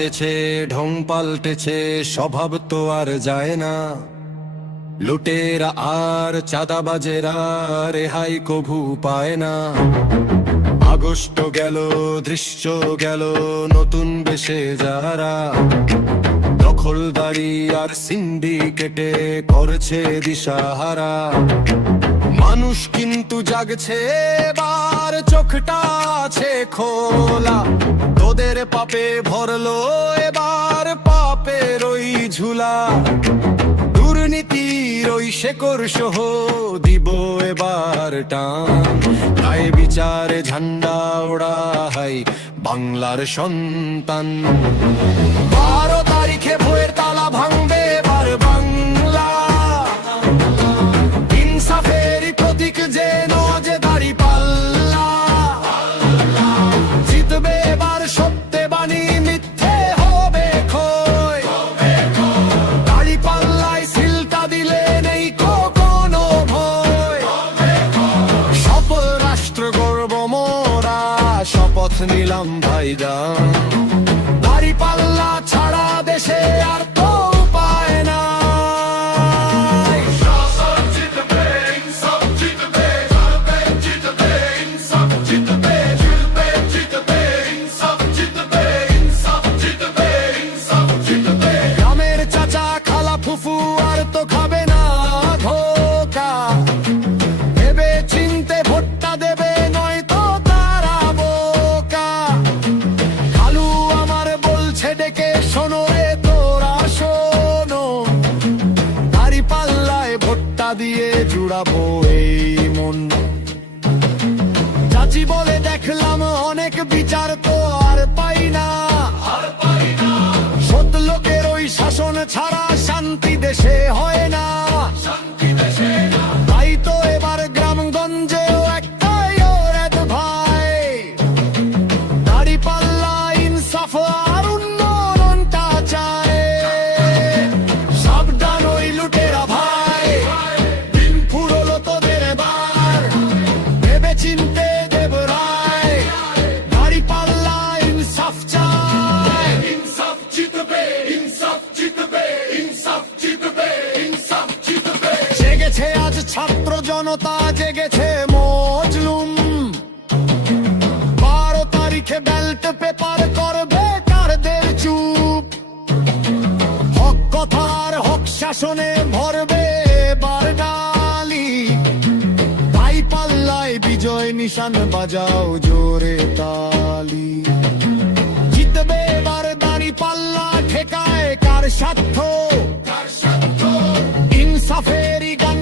পাল্টেছে ঢং পাল্টেছে, স্বভাব তো আর যায় না। লুটেরা আর চাঁদাবাজেরা রেহাই কভু পায় না। আগস্ট গেল, দৃশ্য গেল, নতুন বেশে যারা দখলদারি আর সিন্ডিকেটে করছে দিশাহারা। মানুষ কিন্তু জাগছে এবার, চোখটা আছে খোলা। তোদের পাপে ভরলো এবার পাপের ওই ঝুলা। দুর্নীতির ওই শেকড় সহ দিব এবার টান। তাই বিচারে ঝান্ডা ওড়াই বাংলার সন্তান। 12 তারিখে ভোরের তালা ভাঙবে এবার বাংলা। ইনসাফের প্রতীক যে নজে দাঁড়িপাল্লা। জিতবে এবার সত্যে বাণী, মিথ্যে হবে ক্ষয়। দাঁড়িপাল্লায় সিলটা দিলে নেই কোনো ভয়। সফল রাষ্ট্র গর্ব মোরা, শপথ নিলাম ভাইজান। দাঁড়িপাল্লা ছাড়া দেশে আর তো উপায় নাই। শাসন জিতবে, ইনসাফ জিতবে, জিতবে, জিতবে, ইনসাফ জিতবে, জিতবে, জিতবে, ইনসাফ জিতবে, ইনসাফ জিতবে, ইনসাফ জিতবে। গ্রামের চাচা খালা ফুফু আর তো খাবে না ধোকা। ভেবে চিনতে ভোটটা দেবে, নয়তো তারা বোকা। খালু আমার বলছে ডেকে, শোনো রে তোরা শোনো। দাঁড়িপাল্লায় ভোটটা দিয়ে জুড়াবো এই মন। চাচি বলে দেখলাম অনেক বিচার তো আর পাই না। সৎ লোকের ওই শাসন ছাড়া শান্তি দেশে হয় না। তাই তো এবার গ্রামগঞ্জেও একটাই ওরাদ ভাই। দাঁড়িপাল্লা ইনসাফ আর উন্নয়নটা চায়। সাবধান ওই লুটেরা ভাই, দিন ফুরলো তোদের এবার। ভেবে চিনতে দেব রায়, দাঁড়িপাল্লা ইনসাফ চায়। ইনসাফ জিতবে, ইনসাফ জিতবে, ইনসাফ জিতবে, ইনসাফ জিতবে। জেগেছে আজ ছাত্র জনতা, জেগেছে মজলুম। 12 তারিখে ব্যালট পেপার করবে কারদের চুপ। হক কথার হক শাসনে ভরবে এবার ডালি। দাঁড়িপাল্লায় বিজয় নিশান বাজাও জোরে তালি। জিতবে এবার দাঁড়িপাল্লা, ঠেকায় কার স্বার্থ। ইনসাফেরই গান